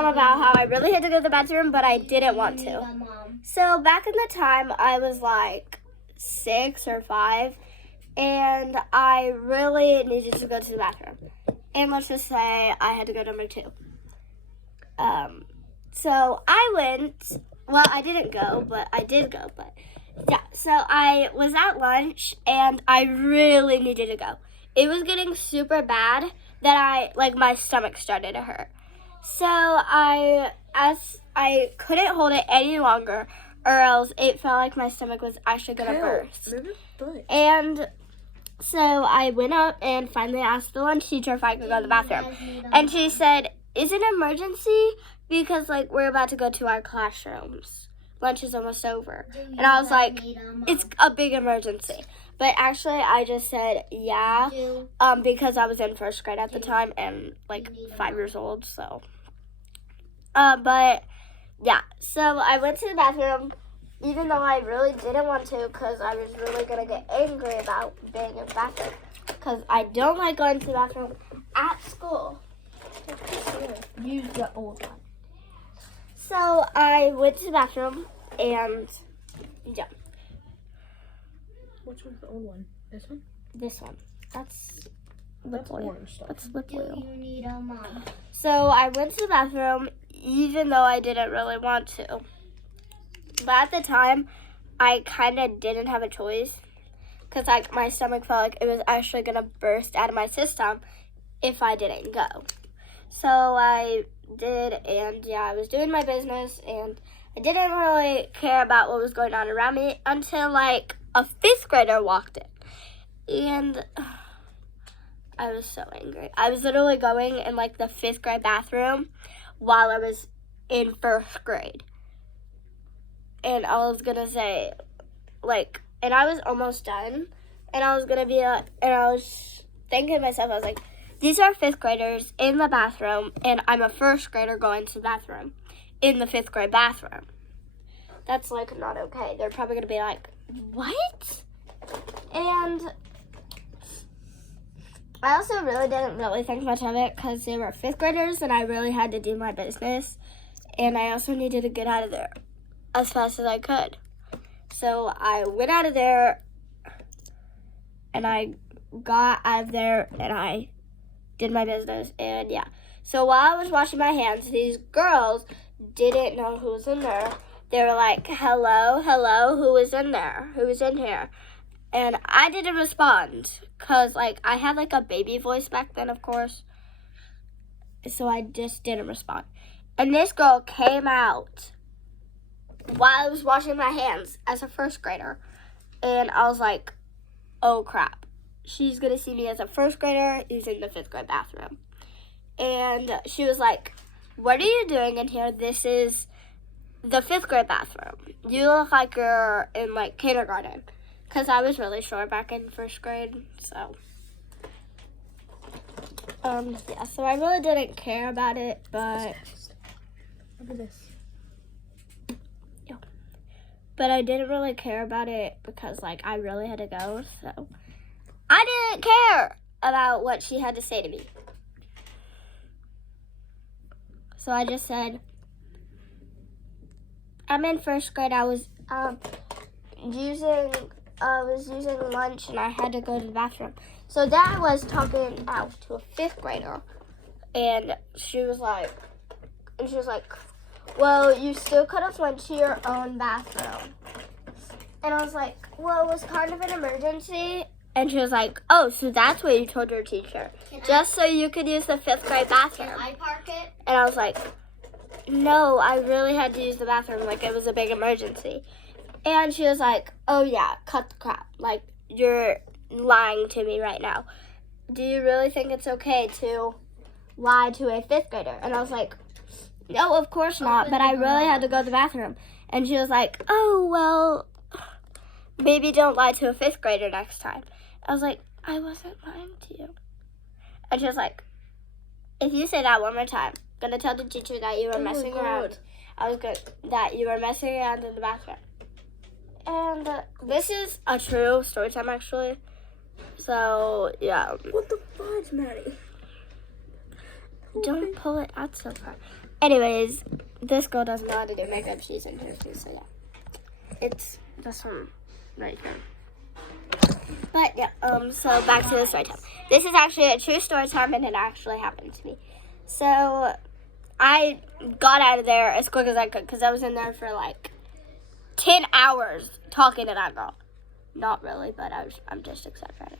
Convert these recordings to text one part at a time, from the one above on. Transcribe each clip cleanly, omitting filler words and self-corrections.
time about how I really had to go to the bathroom, but I didn't want to. So back in the time, I was like 6 or 5, and I really needed to go to the bathroom. And let's just say I had to go number 2. So I went. Well, I didn't go, but I did go. But yeah, so I was at lunch, and I really needed to go. It was getting super bad that my stomach started to hurt. So I couldn't hold it any longer, or else it felt like my stomach was actually gonna burst. And so I went up and finally asked the lunch teacher if I could go to the bathroom, and she said, "Is it an emergency? Because we're about to go to our classrooms. Lunch is almost over." And I was like, "It's a big emergency." But actually, I just said yeah, because I was in first grade at the time and 5 years old. So, but yeah, so I went to the bathroom, even though I really didn't want to, because I was really gonna get angry about being in the bathroom, because I don't like going to the bathroom at school. Use the old one. So I went to the bathroom and yeah. Which one's the old one? This one? This one. That's lip oil. That's lip oil. Do you need a mom? So I went to the bathroom even though I didn't really want to. But at the time, I kind of didn't have a choice, because my stomach felt like it was actually going to burst out of my system if I didn't go. So I did, and yeah, I was doing my business, and I didn't really care about what was going on around me until a 5th grader walked in. And I was so angry. I was literally going in the 5th grade bathroom while I was in 1st grade. And I was gonna say, and I was almost done, and I was gonna be, and I was thinking to myself, I was like, these are 5th graders in the bathroom, and I'm a 1st grader going to the bathroom in the 5th grade bathroom. That's not okay. They're probably gonna be like, what? And I also really didn't really think much of it, because they were 5th graders, and I really had to do my business, and I also needed to get out of there as fast as I could. So I went out of there, and I got out of there, and I did my business, and yeah. So while I was washing my hands, these girls didn't know who was in there. They were like, hello, hello, who is in there? Who is in here? And I didn't respond, because I had a baby voice back then, of course. So I just didn't respond. And this girl came out while I was washing my hands as a 1st grader. And I was like, oh crap. She's going to see me as a 1st grader using the 5th grade bathroom. And she was like, what are you doing in here? This is the 5th grade bathroom. You look like you're in kindergarten. Because I was really short back in 1st grade. So, yeah, so I really didn't care about it, but Look at this. But I didn't really care about it because, I really had to go, so I didn't care about what she had to say to me. So I just said, I'm in 1st grade. I was using lunch, and I had to go to the bathroom. So then I was talking out to a 5th grader, and she was like, well, you still could have went to your own bathroom. And I was like, well, it was kind of an emergency. And she was like, oh, so that's what you told your teacher. Just so you could use the 5th grade bathroom. Can I park it? And I was like, no, I really had to use the bathroom. It was a big emergency. And she was like, oh, yeah, cut the crap. You're lying to me right now. Do you really think it's okay to lie to a 5th grader? And I was like, no, of course not, but I really had to go to the bathroom. And she was like, oh, well, maybe don't lie to a 5th grader next time. I was like, I wasn't lying to you. And she was like, if you say that one more time, I'm going to tell the teacher that you were messing around. That you were messing around in the bathroom. And this is a true story time, actually. So, yeah. What the fudge, Maddie? Don't pull it out so far. Anyways, this girl doesn't know how to do makeup. She's in here too, so yeah. It's this one right here. But yeah, so back to the story time. This is actually a true story time, and it actually happened to me. So I got out of there as quick as I could because I was in there for like 10 hours talking to that girl. Not really, but I'm just exaggerating.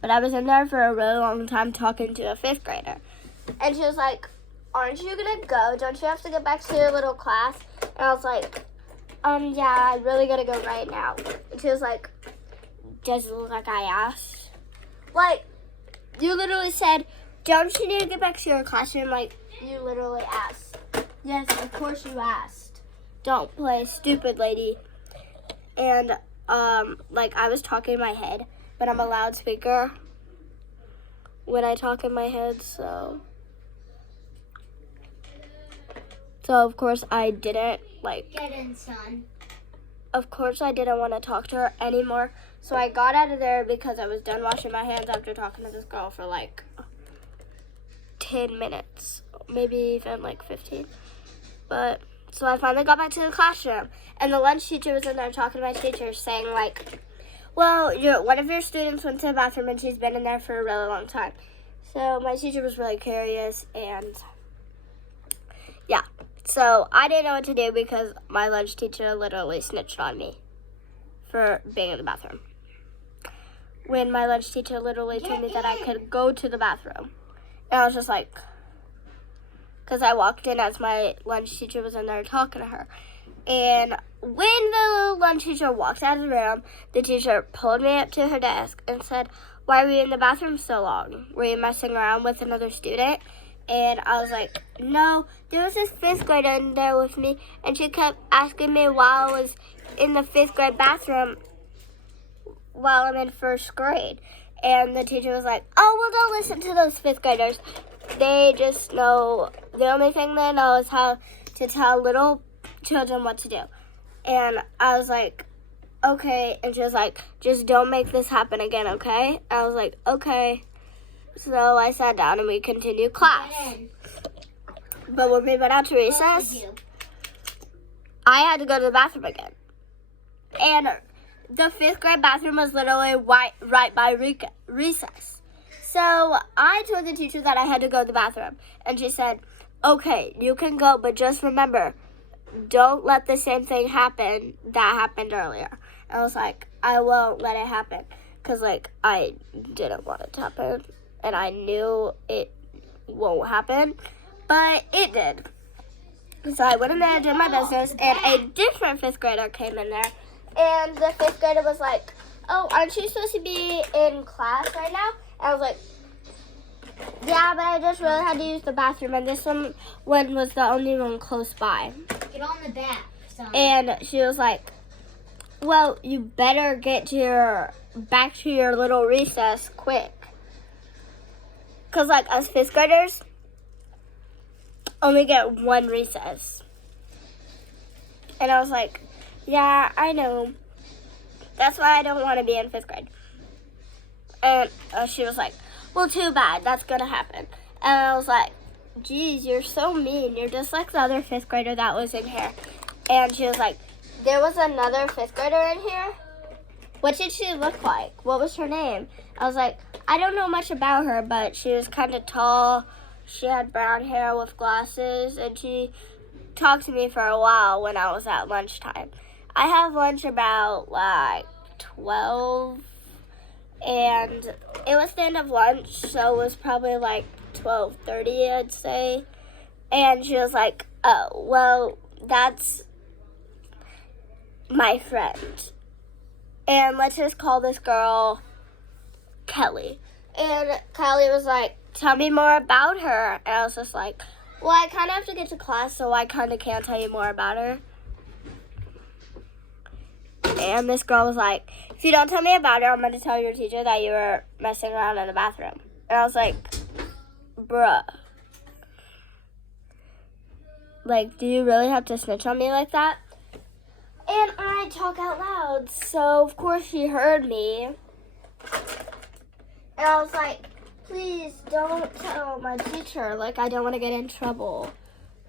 But I was in there for a really long time talking to a 5th grader. And she was like, aren't you going to go? Don't you have to get back to your little class? And I was like, yeah, I really got to go right now. And she was like, does it look like I asked? Like, you literally said, don't you need to get back to your classroom? Like, you literally asked. Yes, of course you asked. Don't play stupid, lady. And, like, I was talking in my head, but I'm a loudspeaker when I talk in my head, so of course I didn't, like, Get in, son. of course I didn't want to talk to her anymore, so I got out of there because I was done washing my hands after talking to this girl for, like, 10 minutes, maybe even, like, 15, but so I finally got back to the classroom, and the lunch teacher was in there talking to my teacher, saying, like, well, one of your students went to the bathroom, and she's been in there for a really long time. So my teacher was really curious, and yeah. So I didn't know what to do because my lunch teacher literally snitched on me for being in the bathroom. When my lunch teacher literally told me that I could go to the bathroom. And I was just like, because I walked in as my lunch teacher was in there talking to her. And when the lunch teacher walked out of the room, the teacher pulled me up to her desk and said, why were you in the bathroom so long? Were you messing around with another student? And I was like, no, there was this 5th grader in there with me, and she kept asking me while I was in the 5th grade bathroom while I'm in 1st grade. And the teacher was like, oh, well, don't listen to those 5th graders. They just know, the only thing they know is how to tell little children what to do. And I was like, okay. And she was like, just don't make this happen again, okay? I was like, okay. So I sat down and we continued class. But when we went out to recess, I had to go to the bathroom again. And the 5th grade bathroom was literally right by recess. So I told the teacher that I had to go to the bathroom. And she said, okay, you can go, but just remember, don't let the same thing happen that happened earlier. And I was like, I won't let it happen. Because, like, I didn't want it to happen. And I knew it won't happen. But it did. So I went in there, did my business, and a different 5th grader came in there. And the 5th grader was like, oh, aren't you supposed to be in class right now? And I was like, yeah, but I just really had to use the bathroom. And this one was the only one close by. Get on the back, son. And she was like, well, you better get back to your little recess quick. Because, like, us 5th graders only get one recess. And I was like, yeah, I know. That's why I don't want to be in 5th grade. And she was like, well, too bad. That's going to happen. And I was like, geez, you're so mean. You're just like the other 5th grader that was in here. And she was like, there was another 5th grader in here? What did she look like? What was her name? I was like, I don't know much about her, but she was kind of tall. She had brown hair with glasses, and she talked to me for a while when I was at lunchtime. I have lunch about, like, 12, and it was the end of lunch, so it was probably, like, 12:30, I'd say. And she was like, oh, well, that's my friend. And let's just call this girl Kelly. And Kelly was like, tell me more about her. And I was just like, well, I kind of have to get to class, so I kind of can't tell you more about her. And this girl was like, if you don't tell me about her, I'm going to tell your teacher that you were messing around in the bathroom. And I was like, bruh. Like, do you really have to snitch on me like that? And I talk out loud, so of course she heard me. And I was like, Please don't tell my teacher. Like, I don't want to get in trouble.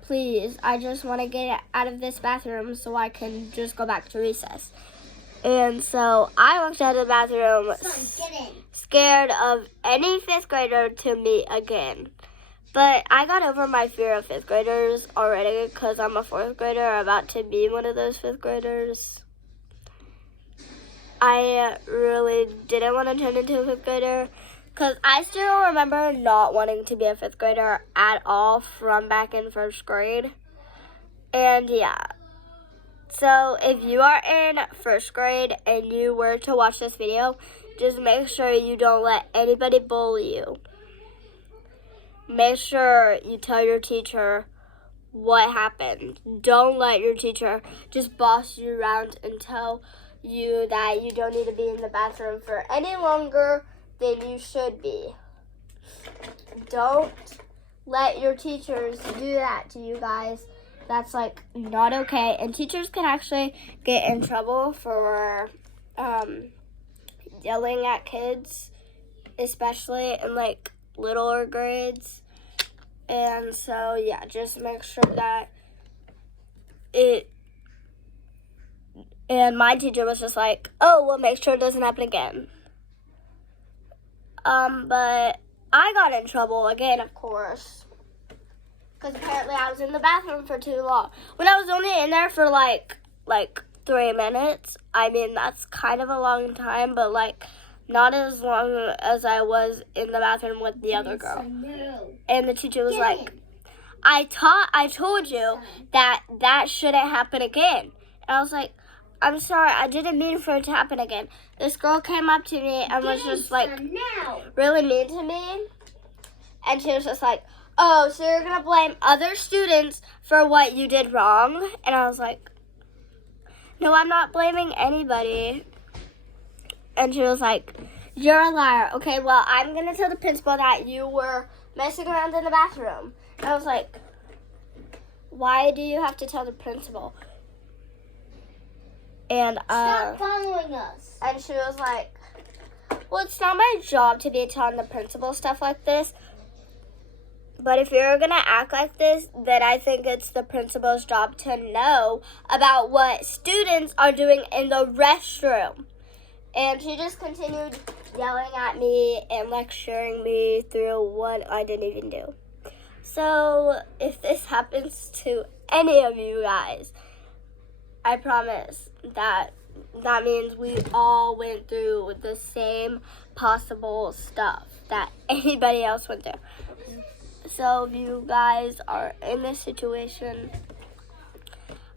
Please, I just want to get out of this bathroom so I can just go back to recess. And so I walked out of the bathroom Son, get in. scared of any fifth grader to meet again. But I got over my fear of fifth graders already because I'm a fourth grader about to be one of those fifth graders. I really didn't want to turn into a fifth grader because I still remember not wanting to be a fifth grader at all from back in first grade. And yeah. So if you are in first grade and you were to watch this video, just make sure you don't let anybody bully you. Make sure you tell your teacher what happened. Don't let your teacher just boss you around and tell you that you don't need to be in the bathroom for any longer than you should be. Don't let your teachers do that to you guys. That's like not okay. And teachers can actually get in trouble for yelling at kids, especially in like littler grades. And so yeah, just make sure that and my teacher was just like, oh, well, make sure it doesn't happen again. But I got in trouble again, of course, because apparently I was in the bathroom for too long. When I was only in there for like 3 minutes, I mean, that's kind of a long time, but like not as long as I was in the bathroom with the other girl. No. And the teacher was Get like, in. I told you that shouldn't happen again. And I was like, I'm sorry, I didn't mean for it to happen again. This girl came up to me and was just like Now. really mean to me. And she was just like, oh, so you're going to blame other students for what you did wrong? And I was like, no, I'm not blaming anybody. And she was like, you're a liar. Okay, well, I'm going to tell the principal that you were messing around in the bathroom. And I was like, why do you have to tell the principal? And Stop following us. and she was like, well, it's not my job to be telling the principal stuff like this. But if you're going to act like this, then I think it's the principal's job to know about what students are doing in the restroom. And she just continued yelling at me and lecturing me through what I didn't even do. So if this happens to any of you guys, I promise that means we all went through the same possible stuff that anybody else went through. So if you guys are in this situation,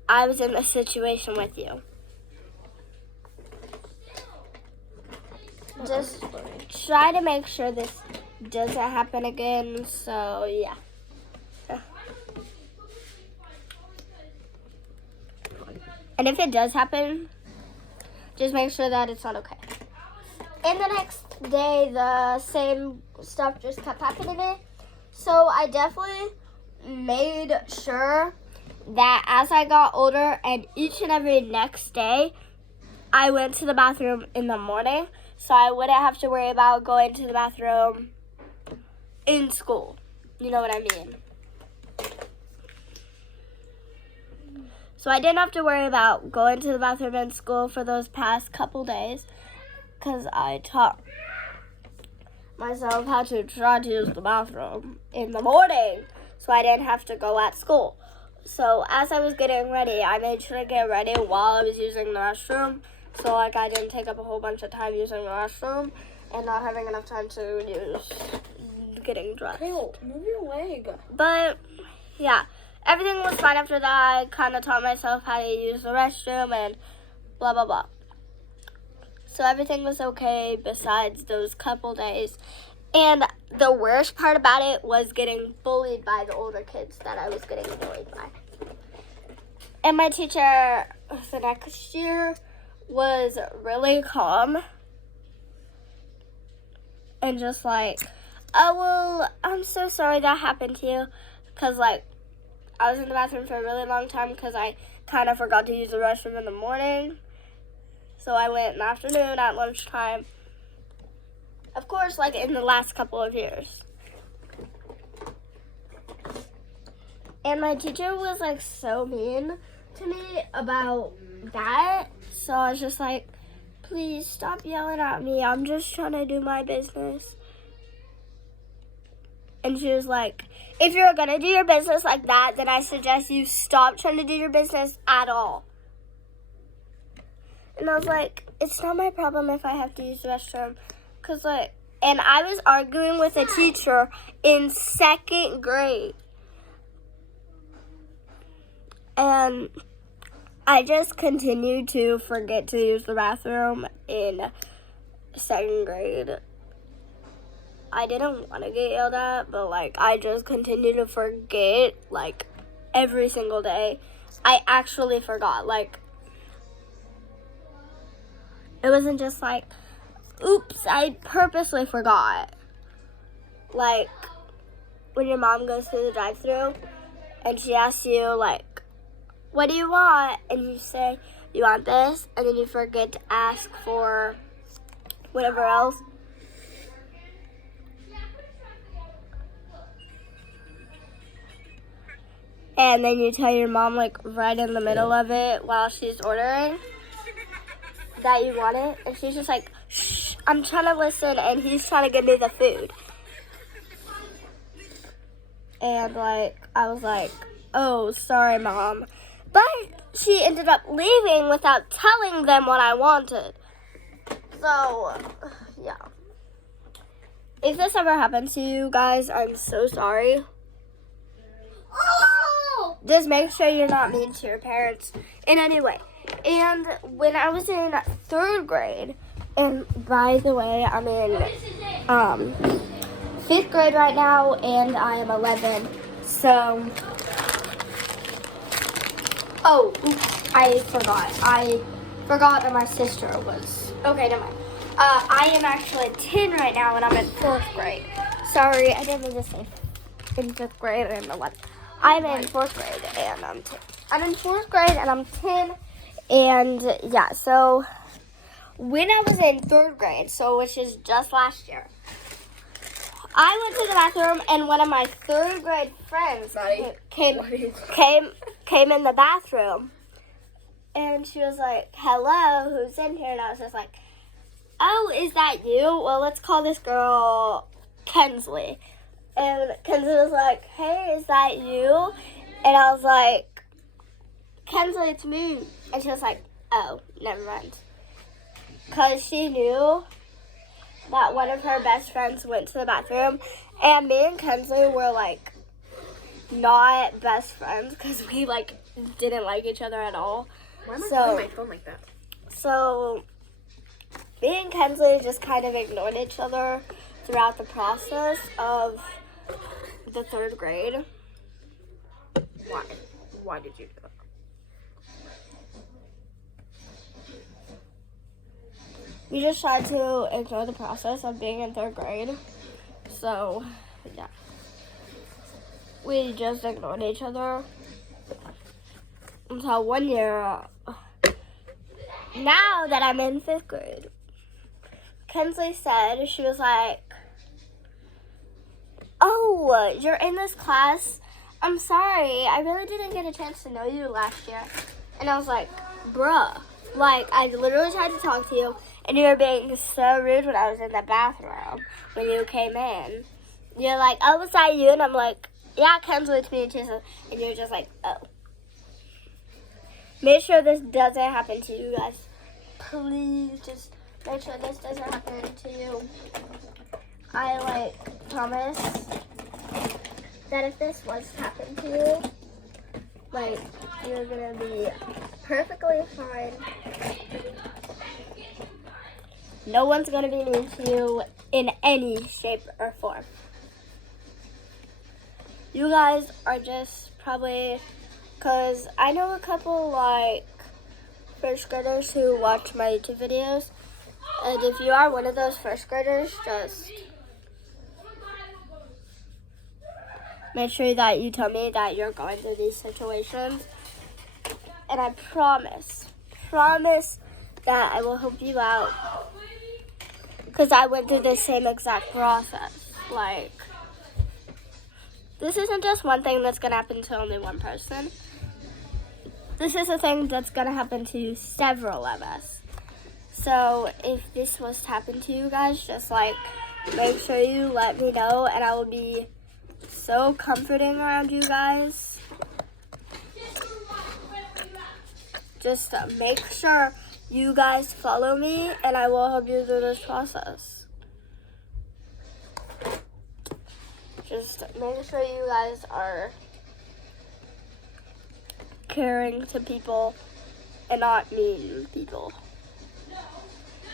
I was in this situation with you. Just try to make sure this doesn't happen again. So yeah. And if it does happen, just make sure that it's not okay. And the next day, the same stuff just kept happening to me. So I definitely made sure that as I got older and each and every next day, I went to the bathroom in the morning. So I wouldn't have to worry about going to the bathroom in school. You know what I mean? So I didn't have to worry about going to the bathroom in school for those past couple days because I taught myself how to try to use the bathroom in the morning so I didn't have to go at school. So as I was getting ready, I made sure to get ready while I was using the restroom. So like I didn't take up a whole bunch of time using the restroom and not having enough time to use getting dressed. Kale, move your leg. But yeah, everything was fine after that. I kind of taught myself how to use the restroom and blah, blah, blah. So everything was okay besides those couple days. And the worst part about it was getting bullied by the older kids that I was getting bullied by. And my teacher the next year was really calm and just like, oh, well, I'm so sorry that happened to you. Because, like, I was in the bathroom for a really long time because I kind of forgot to use the restroom in the morning. So I went in the afternoon at lunchtime. Of course, like in the last couple of years. And my teacher was like so mean to me about that. So I was just like, please stop yelling at me. I'm just trying to do my business. And she was like, if you're going to do your business like that, then I suggest you stop trying to do your business at all. And I was like, it's not my problem if I have to use the restroom. And I was arguing with a teacher in 2nd grade. And I just continued to forget to use the bathroom in 2nd grade. I didn't want to get yelled at, but like I just continued to forget like every single day. I actually forgot. Like it wasn't just like, oops, I purposely forgot. Like when your mom goes through the drive-thru and she asks you like, what do you want? And you say, you want this? And then you forget to ask for whatever else. And then you tell your mom, like, right in the middle of it while she's ordering that you want it. And she's just like, shh, I'm trying to listen, and he's trying to give me the food. And, like, I was like, oh, sorry, Mom. But she ended up leaving without telling them what I wanted. So, yeah. If this ever happened to you guys, I'm so sorry. Just make sure you're not mean to your parents in any way. And when I was in 3rd grade, and by the way, I'm in 5th grade right now, and I am 11. So, oh, oops, I forgot that my sister was, okay, never mind. I am actually 10 right now, and I'm in 4th grade. Sorry, I didn't mean to say in 5th grade and 11th. I'm in 4th grade, and I'm 10. I'm in 4th grade, and I'm 10, and yeah, so when I was in 3rd grade, so which is just last year, I went to the bathroom, and one of my 3rd grade friends came in the bathroom, and she was like, hello, who's in here? And I was just like, oh, is that you? Well, let's call this girl Kensley. And Kensley was like, hey, is that you? And I was like, Kensley, it's me. And she was like, oh, never mind. Because she knew that one of her best friends went to the bathroom. And me and Kensley were, like, not best friends because we, like, didn't like each other at all. Why am I holding my phone like that? So, me and Kensley just kind of ignored each other throughout the process of the 3rd grade. Why? Why did you do that? We just tried to ignore the process of being in 3rd grade. So, yeah. We just ignored each other until one year, now that I'm in 5th grade, Kensley said, she was like, oh, you're in this class? I'm sorry, I really didn't get a chance to know you last year. And I was like, bruh, like, I literally tried to talk to you, and you were being so rude when I was in the bathroom when you came in. You're like, oh, was that you? And I'm like, yeah, Kensley, it's me too. And you're just like, oh. Make sure this doesn't happen to you guys. Please, just make sure this doesn't happen to you. I, like, promise that if this was to happen to you, like, you're gonna be perfectly fine. No one's gonna be mean to you in any shape or form. You guys are just probably, because I know a couple, like, 1st graders who watch my YouTube videos. And if you are one of those 1st graders, just make sure that you tell me that you're going through these situations. And I promise that I will help you out. because I went through the same exact process. Like, this isn't just one thing that's going to happen to only one person. This is a thing that's going to happen to several of us. So if this was to happen to you guys, just like make sure you let me know, and I will be so comforting around you guys. Just make sure you guys follow me, and I will help you through this process. Just make sure you guys are caring to people and not mean people.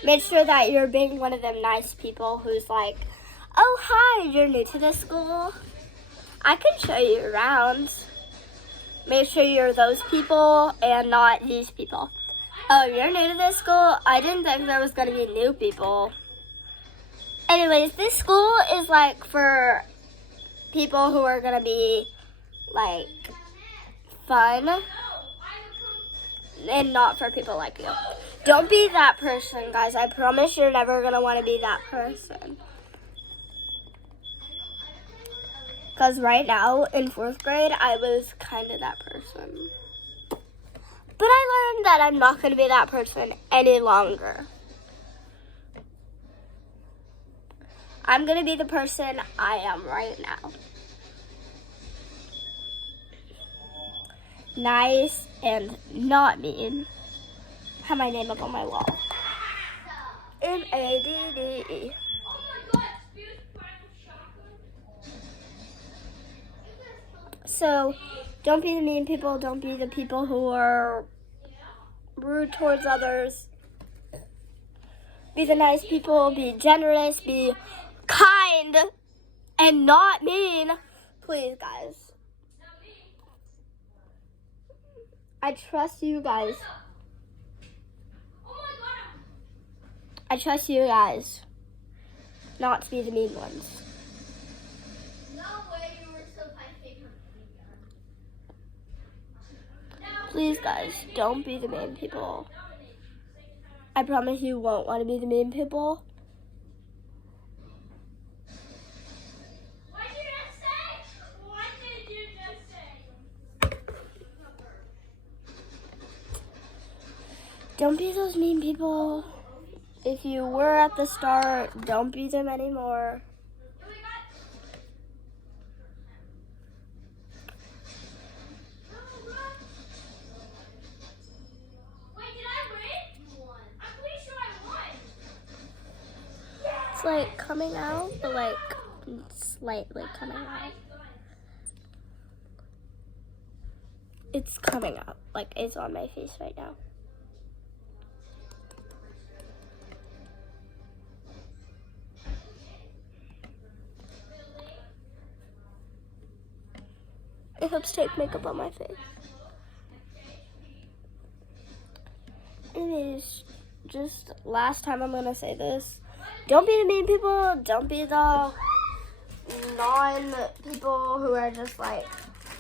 Make sure that you're being one of them nice people who's like, oh, hi, you're new to this school. I can show you around. Make sure you're those people and not these people. Oh, you're new to this school? I didn't think there was going to be new people. Anyways, this school is like for people who are going to be like fun and not for people like you. Don't be that person, guys. I promise you're never going to want to be that person. Because right now, in 4th grade, I was kind of that person. But I learned that I'm not going to be that person any longer. I'm going to be the person I am right now. Nice and not mean. Have my name up on my wall. M-A-D-D-E. So, don't be the mean people. Don't be the people who are rude towards others. Be the nice people. Be generous. Be kind. And not mean. Please, guys. I trust you guys. I trust you guys not to be the mean ones. Please, guys, don't be the mean people. I promise you won't want to be the mean people. What did you just say? What did you just say? Don't be those mean people. If you were at the start, don't be them anymore. It's like coming out, but like slightly coming out. It's coming out, like it's on my face right now. It helps take makeup on my face. Anyways, just last time I'm gonna say this. Don't be the mean people. Don't be the non-people who are just like,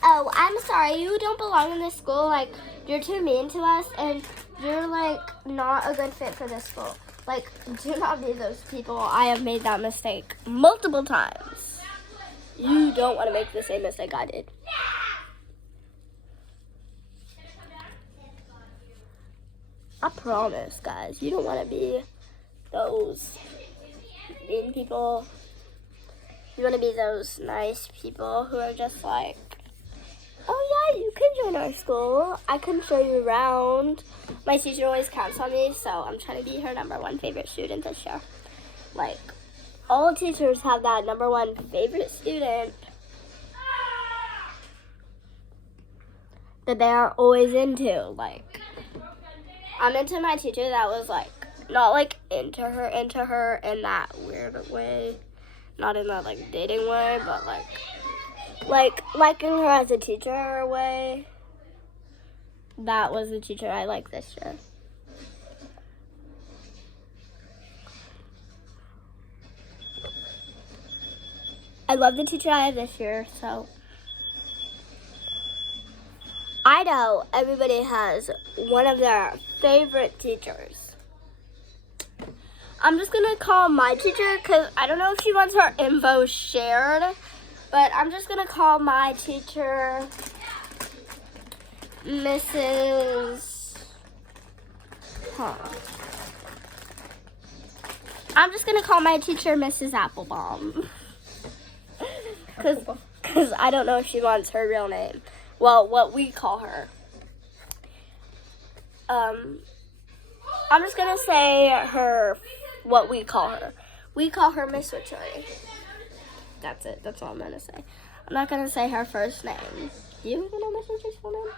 oh, I'm sorry, you don't belong in this school. Like, you're too mean to us, and you're, like, not a good fit for this school. Like, do not be those people. I have made that mistake multiple times. You don't want to make the same mistake I did. I promise, guys, you don't want to be those mean people. You want to be those nice people who are just like, oh yeah, you can join our school. I can show you around. My teacher always counts on me, so I'm trying to be her #1 favorite student this year. Like, all teachers have that #1 favorite student that they are always into. Like, I'm into my teacher that was like, not like into her in that weird way. Not in that like dating way, but like liking her as a teacher way. That was the teacher I liked this year. I love the teacher I have this year, so I know everybody has one of their favorite teachers. I'm just gonna call my teacher because I don't know if she wants her info shared, but I'm just gonna call my teacher, Mrs. I'm just gonna call my teacher Mrs. Applebaum. Because I don't know if she wants her real name. Well, what we call her. I'm just gonna say what we call her. We call her Miss Witchery. That's it. That's all I'm gonna say. I'm not gonna say her first name. Do you even know Miss Witchery's full name?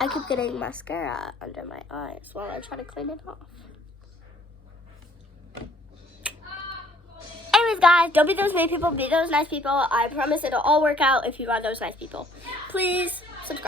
I keep getting mascara under my eyes while I try to clean it off. Anyways, guys, don't be those mean people. Be those nice people. I promise it'll all work out if you are those nice people. Please.